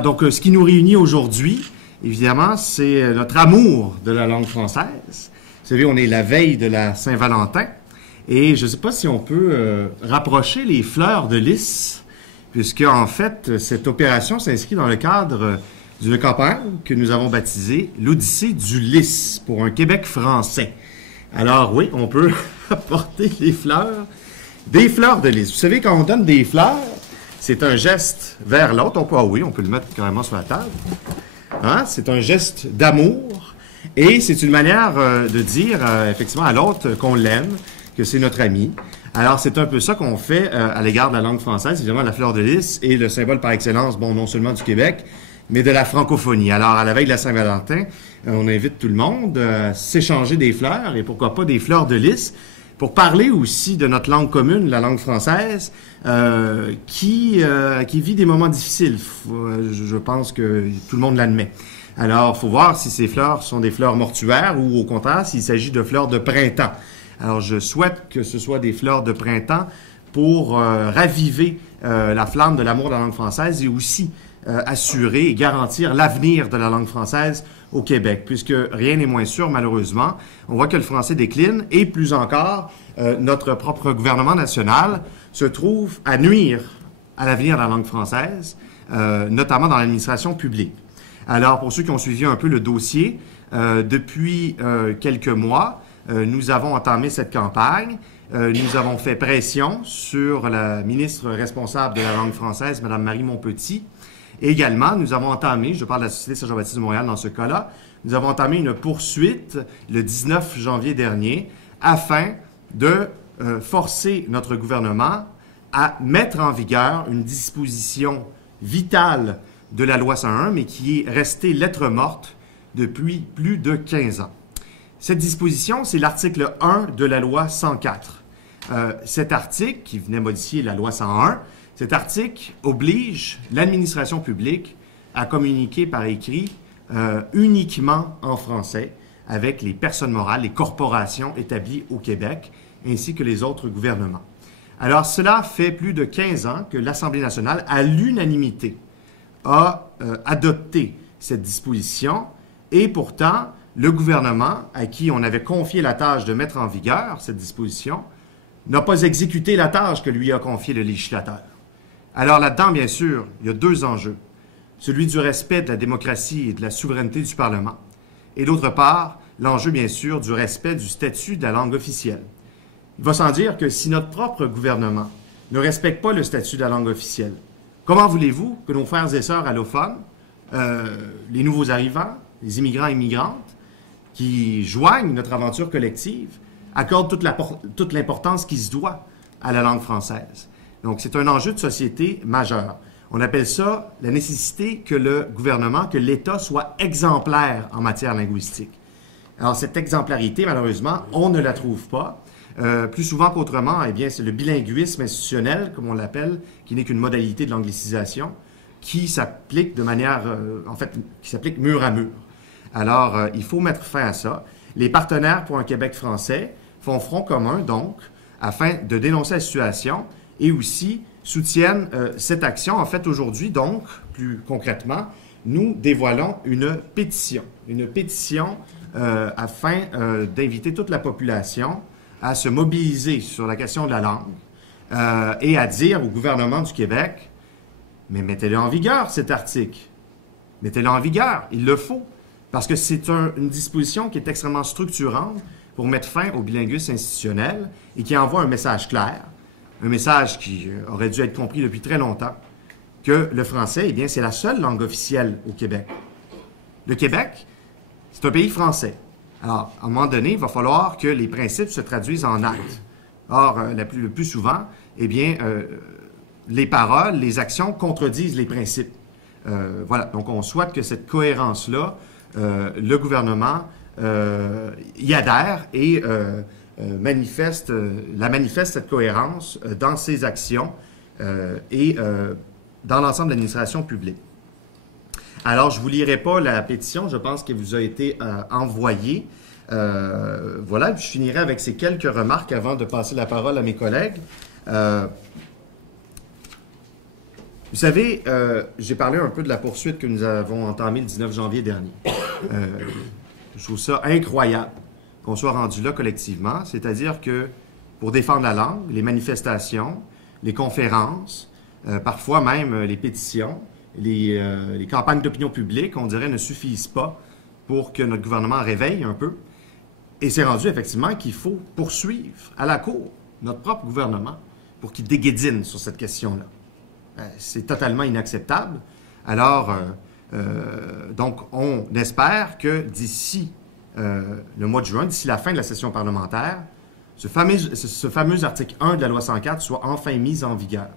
Donc, ce qui nous réunit aujourd'hui, évidemment, c'est notre amour de la langue française. Vous savez, on est la veille de la Saint-Valentin et je ne sais pas si on peut rapprocher les fleurs de lys, puisque en fait, cette opération s'inscrit dans le cadre d'une campagne que nous avons baptisée l'Odyssée du lys pour un Québec français. Alors oui, on peut apporter des fleurs de lys. Vous savez, quand on donne des fleurs, c'est un geste vers l'autre. On peut le mettre carrément sur la table. Hein? C'est un geste d'amour et c'est une manière de dire effectivement à l'autre qu'on l'aime, que c'est notre ami. Alors, c'est un peu ça qu'on fait à l'égard de la langue française. Évidemment, la fleur de lys est le symbole par excellence, bon, non seulement du Québec, mais de la francophonie. Alors, à la veille de la Saint-Valentin, on invite tout le monde à s'échanger des fleurs et pourquoi pas des fleurs de lys, pour parler aussi de notre langue commune, la langue française, qui vit des moments difficiles. Je pense que tout le monde l'admet. Alors, il faut voir si ces fleurs sont des fleurs mortuaires ou au contraire, s'il s'agit de fleurs de printemps. Alors, je souhaite que ce soit des fleurs de printemps pour raviver la flamme de l'amour de la langue française et aussi assurer et garantir l'avenir de la langue française au Québec, puisque rien n'est moins sûr, malheureusement. On voit que le français décline et, plus encore, notre propre gouvernement national se trouve à nuire à l'avenir de la langue française, notamment dans l'administration publique. Alors, pour ceux qui ont suivi un peu le dossier, depuis quelques mois, nous avons entamé cette campagne. Nous avons fait pression sur la ministre responsable de la langue française, Mme Marie Montpetit. Et également, nous avons entamé, je parle de la Société Saint-Jean-Baptiste de Montréal dans ce cas-là, nous avons entamé une poursuite le 19 janvier dernier afin de forcer notre gouvernement à mettre en vigueur une disposition vitale de la loi 101, mais qui est restée lettre morte depuis plus de 15 ans. Cette disposition, c'est l'article 1 de la loi 104. Cet article, qui venait modifier la loi 101, cet article oblige l'administration publique à communiquer par écrit uniquement en français avec les personnes morales, les corporations établies au Québec, ainsi que les autres gouvernements. Alors, cela fait plus de 15 ans que l'Assemblée nationale, à l'unanimité, a adopté cette disposition et pourtant, le gouvernement, à qui on avait confié la tâche de mettre en vigueur cette disposition, n'a pas exécuté la tâche que lui a confiée le législateur. Alors là-dedans, bien sûr, il y a deux enjeux. Celui du respect de la démocratie et de la souveraineté du Parlement. Et d'autre part, l'enjeu, bien sûr, du respect du statut de la langue officielle. Il va sans dire que si notre propre gouvernement ne respecte pas le statut de la langue officielle, comment voulez-vous que nos frères et sœurs allophones, les nouveaux arrivants, les immigrants et immigrantes, qui joignent notre aventure collective, accordent toute l'importance qui se doit à la langue française? Donc, c'est un enjeu de société majeur. On appelle ça la nécessité que le gouvernement, que l'État soit exemplaire en matière linguistique. Alors, cette exemplarité, malheureusement, on ne la trouve pas. Plus souvent qu'autrement, eh bien, c'est le bilinguisme institutionnel, comme on l'appelle, qui n'est qu'une modalité de l'anglicisation, qui s'applique de manière, qui s'applique mur à mur. Alors, il faut mettre fin à ça. Les partenaires pour un Québec français font front commun, donc, afin de dénoncer la situation et aussi soutiennent cette action. En fait, aujourd'hui, donc, plus concrètement, nous dévoilons une pétition afin d'inviter toute la population à se mobiliser sur la question de la langue et à dire au gouvernement du Québec, mais mettez-le en vigueur, cet article. Mettez-le en vigueur, il le faut, parce que c'est une disposition qui est extrêmement structurante pour mettre fin au bilinguisme institutionnel et qui envoie un message clair, un message qui aurait dû être compris depuis très longtemps, que le français, eh bien, c'est la seule langue officielle au Québec. Le Québec, c'est un pays français. Alors, à un moment donné, il va falloir que les principes se traduisent en actes. Or, le plus souvent, eh bien, les paroles, les actions contredisent les principes. Voilà, donc on souhaite que cette cohérence-là, le gouvernement y adhère et manifeste cette cohérence dans ses actions et dans l'ensemble de l'administration publique. Alors, je ne vous lirai pas la pétition, je pense qu'elle vous a été envoyée. Voilà, puis je finirai avec ces quelques remarques avant de passer la parole à mes collègues. Vous savez, j'ai parlé un peu de la poursuite que nous avons entamée le 19 janvier dernier. Je trouve ça incroyable qu'on soit rendu là collectivement, c'est-à-dire que pour défendre la langue, les manifestations, les conférences, parfois même les pétitions, les campagnes d'opinion publique, on dirait, ne suffisent pas pour que notre gouvernement réveille un peu. Et c'est rendu effectivement qu'il faut poursuivre à la Cour notre propre gouvernement pour qu'il déguédine sur cette question-là. C'est totalement inacceptable. Alors, donc, on espère que d'ici le mois de juin, d'ici la fin de la session parlementaire, ce fameux article 1 de la loi 104 soit enfin mis en vigueur.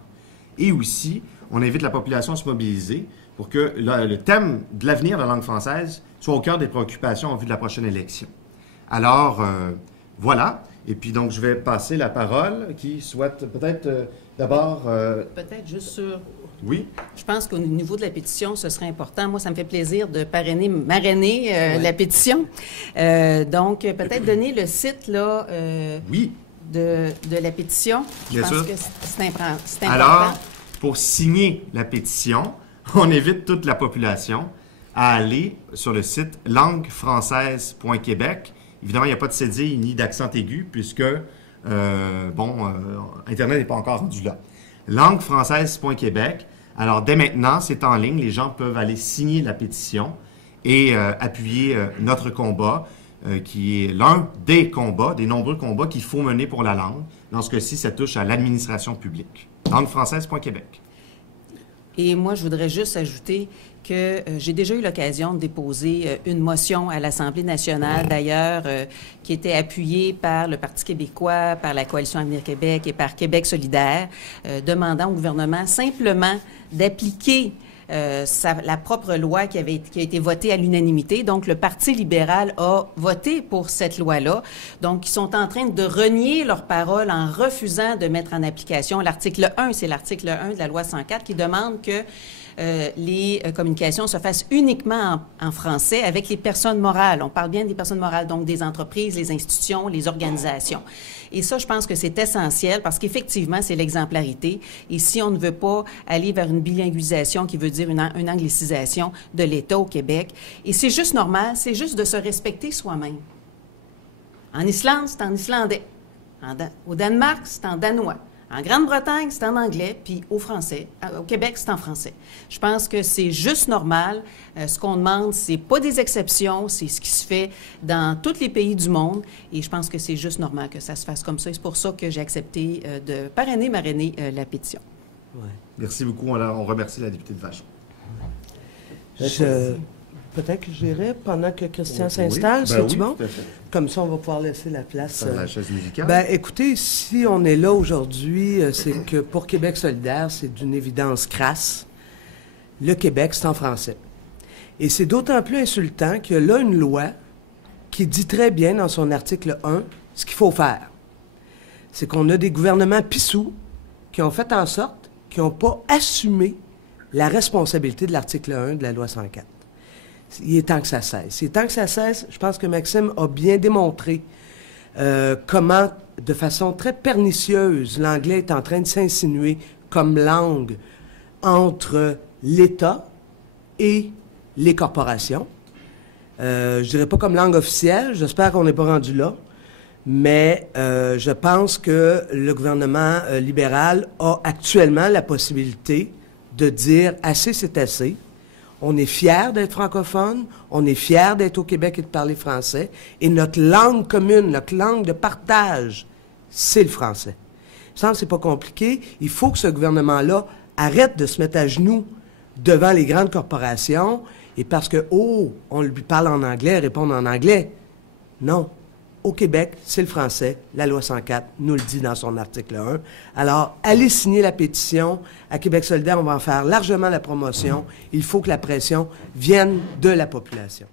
Et aussi, on invite la population à se mobiliser pour que le thème de l'avenir de la langue française soit au cœur des préoccupations en vue de la prochaine élection. Alors, voilà. Et puis, donc, je vais passer la parole. Qui souhaite peut-être d'abord... Peut-être juste sur... Oui. Je pense qu'au niveau de la pétition, ce serait important. Moi, ça me fait plaisir de marrainer la pétition. Donc, peut-être donner le site là, oui. de la pétition. Je Bien pense sûr. que c'est important. Alors, pour signer la pétition, on invite toute la population à aller sur le site languefrançaise.québec. Évidemment, il n'y a pas de cédille ni d'accent aigu puisque, Internet n'est pas encore rendu là. Languefrançaise.québec. Alors, dès maintenant, c'est en ligne. Les gens peuvent aller signer la pétition et appuyer notre combat, qui est l'un des combats, des nombreux combats qu'il faut mener pour la langue. Dans ce cas-ci, ça touche à l'administration publique. Languefrançaise.québec. Et moi, je voudrais juste ajouter que j'ai déjà eu l'occasion de déposer une motion à l'Assemblée nationale, d'ailleurs, qui était appuyée par le Parti québécois, par la Coalition Avenir Québec et par Québec solidaire, demandant au gouvernement simplement d'appliquer la propre loi qui a été votée à l'unanimité. Donc, le Parti libéral a voté pour cette loi-là. Donc, ils sont en train de renier leurs paroles en refusant de mettre en application l'article 1. C'est l'article 1 de la loi 104 qui demande que les communications se fassent uniquement en français avec les personnes morales. On parle bien des personnes morales, donc des entreprises, les institutions, les organisations. Et ça, je pense que c'est essentiel parce qu'effectivement, c'est l'exemplarité. Et si on ne veut pas aller vers une bilinguisation qui veut dire une anglicisation de l'État au Québec, et c'est juste normal, c'est juste de se respecter soi-même. En Islande, c'est en islandais. Au Danemark, c'est en danois. En Grande-Bretagne, c'est en anglais, puis au Québec, c'est en français. Je pense que c'est juste normal. Ce qu'on demande, c'est pas des exceptions, c'est ce qui se fait dans tous les pays du monde, et je pense que c'est juste normal que ça se fasse comme ça. Et c'est pour ça que j'ai accepté de marrainer la pétition. Ouais. Merci beaucoup. On remercie la députée de Vachon. Peut-être que j'irai pendant que Christian s'installe, oui. c'est-tu bon? Tout à fait. Comme ça, on va pouvoir laisser la place. La chaise musicale. Ben, écoutez, si on est là aujourd'hui, c'est que pour Québec solidaire, c'est d'une évidence crasse. Le Québec, c'est en français. Et c'est d'autant plus insultant qu'il y a là une loi qui dit très bien dans son article 1 ce qu'il faut faire. C'est qu'on a des gouvernements pissous qui ont fait en sorte qu'ils n'ont pas assumé la responsabilité de l'article 1 de la loi 104. Il est temps que ça cesse. Il est temps que ça cesse. Je pense que Maxime a bien démontré comment, de façon très pernicieuse, l'anglais est en train de s'insinuer comme langue entre l'État et les corporations. Je dirais pas comme langue officielle. J'espère qu'on n'est pas rendu là. Mais je pense que le gouvernement libéral a actuellement la possibilité de dire « assez, c'est assez ». On est fiers d'être francophone, on est fiers d'être au Québec et de parler français, et notre langue commune, notre langue de partage, c'est le français. Il me semble que c'est pas compliqué. Il faut que ce gouvernement-là arrête de se mettre à genoux devant les grandes corporations, et parce que, on lui parle en anglais, répond en anglais. Non. Au Québec, c'est le français. La loi 104 nous le dit dans son article 1. Alors, allez signer la pétition. À Québec solidaire, on va en faire largement la promotion. Il faut que la pression vienne de la population.